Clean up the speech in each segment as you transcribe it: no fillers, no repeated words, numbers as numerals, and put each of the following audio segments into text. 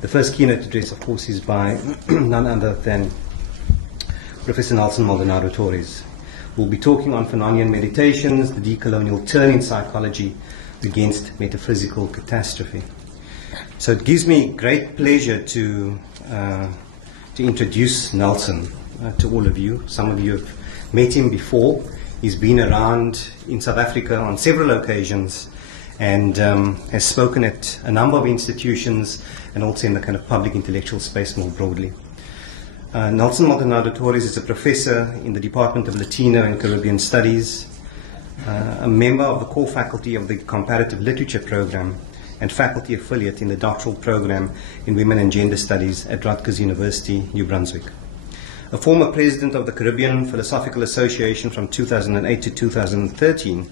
The first keynote address, of course, is by none other than Professor Nelson Maldonado Torres. We'll be talking on Fanonian meditations, the decolonial turn in psychology against metaphysical catastrophe. So it gives me great pleasure to introduce Nelson to all of you. Some of you have met him before. He's been around in South Africa on several occasions and has spoken at a number of institutions and also in the kind of public intellectual space more broadly. Nelson Maldonado Torres is a professor in the Department of Latino and Caribbean Studies, a member of the core faculty of the Comparative Literature Program, and faculty affiliate in the doctoral program in Women and Gender Studies at Rutgers University, New Brunswick. A former president of the Caribbean Philosophical Association from 2008 to 2013,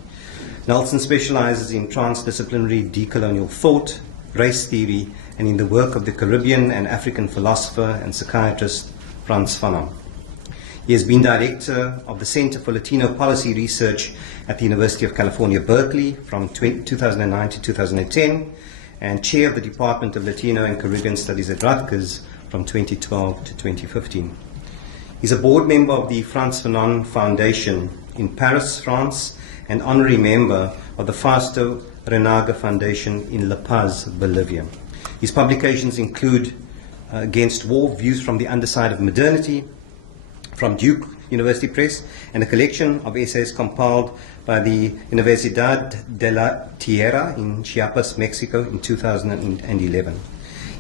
Nelson specializes in transdisciplinary decolonial thought, race theory, and in the work of the Caribbean and African philosopher and psychiatrist Frantz Fanon. He has been director of the Center for Latino Policy Research at the University of California, Berkeley from 2009 to 2010, and chair of the Department of Latino and Caribbean Studies at Rutgers from 2012 to 2015. He's a board member of the Frantz Fanon Foundation in Paris, France, and honorary member of the Fausto Renaga Foundation in La Paz, Bolivia. His publications include Against War, Views from the Underside of Modernity, from Duke University Press, and a collection of essays compiled by the Universidad de la Tierra in Chiapas, Mexico in 2011.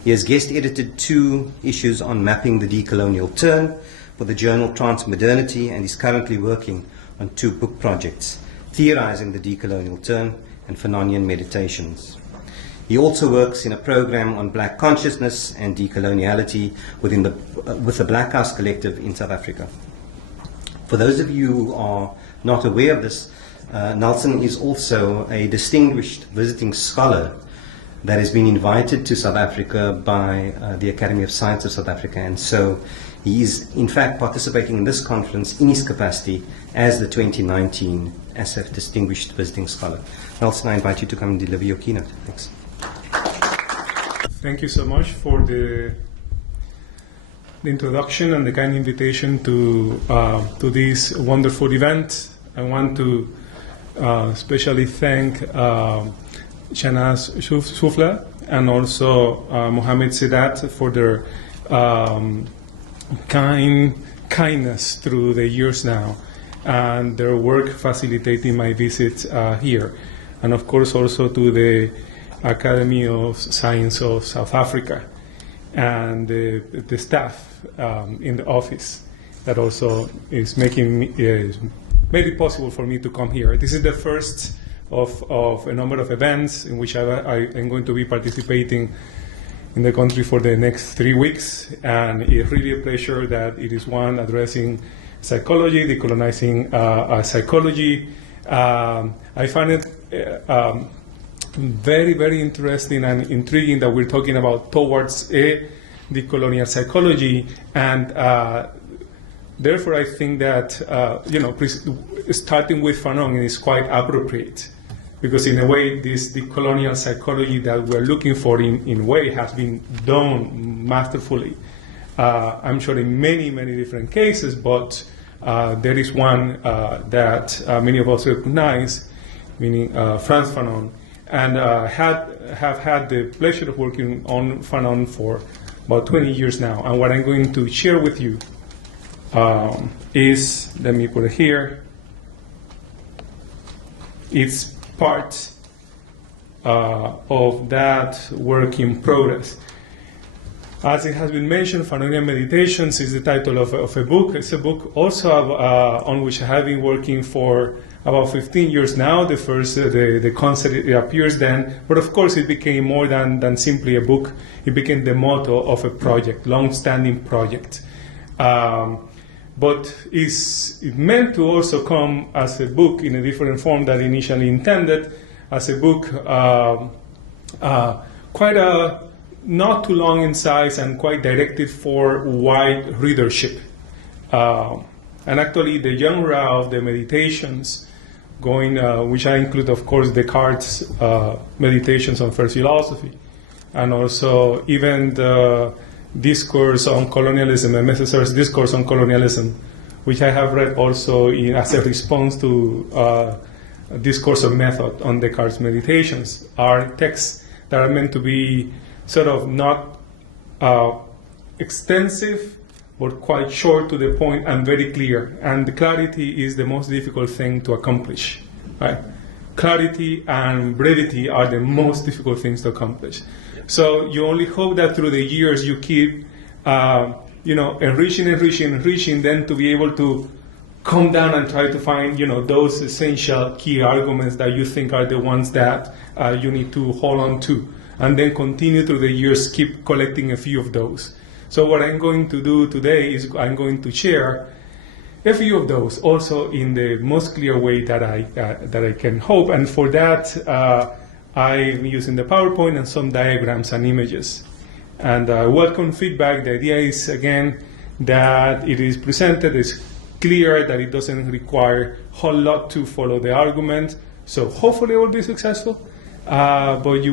He has guest edited 2 issues on mapping the decolonial turn for the journal Transmodernity, and is currently working on 2 book projects, Theorizing the Decolonial Turn and Fanonian Meditations. He also works in a program on black consciousness and decoloniality with the Black House Collective in South Africa. For those of you who are not aware of this, Nelson is also a distinguished visiting scholar that has been invited to South Africa by the Academy of Science of South Africa, and so he is in fact participating in this conference in his capacity as the 2019 SF Distinguished Visiting Scholar. Nelson, I invite you to come and deliver your keynote. Thanks. Thank you so much for the introduction and the kind invitation to this wonderful event. I want to especially thank Shanaz Shufla and also Mohamed Sedat for their kindness through the years now, and their work facilitating my visit here. And of course also to the Academy of Science of South Africa and the staff in the office that also is making made it possible for me to come here. This is the first of a number of events in which I am going to be participating in the country for the next 3 weeks, and it's really a pleasure that it is one addressing psychology, decolonizing psychology. I find it very, very interesting and intriguing that we're talking about towards a decolonial psychology, and therefore I think that starting with Fanon is quite appropriate, because in a way this decolonial psychology that we're looking for in a way has been done masterfully. I'm sure in many, many different cases, but there is one that many of us recognize, meaning Frantz Fanon, and have had the pleasure of working on Fanon for about 20 years now. And what I'm going to share with you is, let me put it here, it's part of that work in progress. As it has been mentioned, Fanonian Meditations is the title of a book. It's a book also on which I have been working for about 15 years now. The first, the concept, it appears then, but of course it became more than simply a book. It became the motto of a project, long-standing project. But it's meant to also come as a book in a different form than initially intended, as a book not too long in size and quite directed for wide readership. And actually the genre of the meditations which I include, of course, Descartes' meditations on first philosophy, and also even the discourse on colonialism, MSSR's discourse on colonialism, which I have read also as a response to discourse of method on Descartes' meditations, are texts that are meant to be sort of not extensive, but quite short to the point and very clear. And the clarity is the most difficult thing to accomplish. Right? Clarity and brevity are the most difficult things to accomplish. So you only hope that through the years you keep, enriching, then to be able to come down and try to find, those essential key arguments that you think are the ones that you need to hold on to, and then continue through the years, keep collecting a few of those. So what I'm going to do today is I'm going to share a few of those, also in the most clear way that I can hope. And for that, I'm using the PowerPoint and some diagrams and images. And welcome feedback. The idea is, again, that it is presented, it's clear, that it doesn't require a whole lot to follow the argument. So hopefully it will be successful, but you will